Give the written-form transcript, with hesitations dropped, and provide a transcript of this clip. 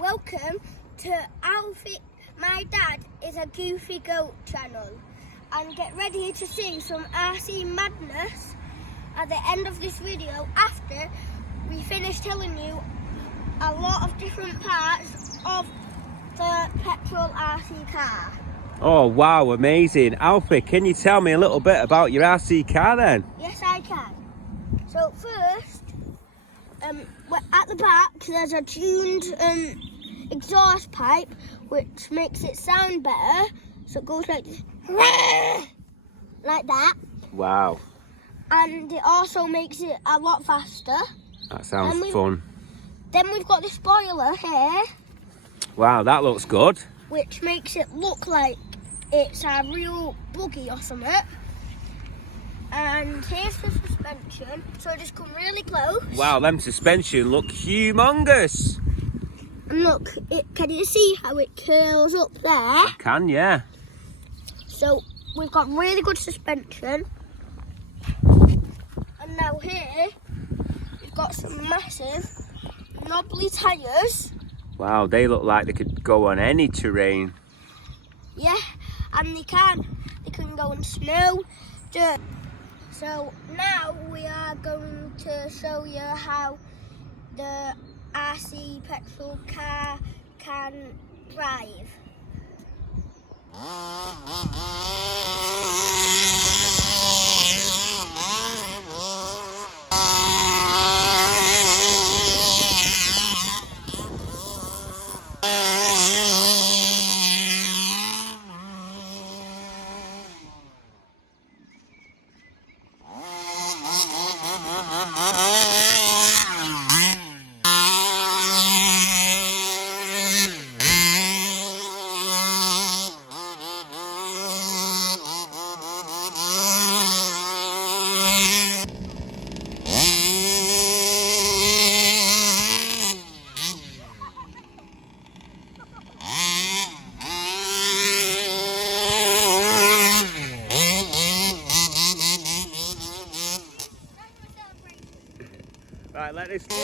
Welcome to Alfie. My dad is a Goofy Goat channel, and get ready to see some RC madness at the end of this video after we finish telling you a lot of different parts of the petrol RC car. Oh wow, amazing. Alfie, can you tell me a little bit about your RC car then? Yes, I can. So first, at the back there's a tuned exhaust pipe which makes it sound better. So it goes like this, like that. Wow. And it also makes it a lot faster. That sounds fun. Then we've got the spoiler here. Wow, that looks good. Which makes it look like it's a real buggy or something. And here's the suspension, so just come really close. Wow, them suspension look humongous. And look, can you see how it curls up there? I can, yeah. So we've got really good suspension. And now here, we've got some massive knobbly tyres. Wow, they look like they could go on any terrain. Yeah, and they can go in snow, dirt. So now we are going to show you how the RC petrol car can drive. Right, let this go.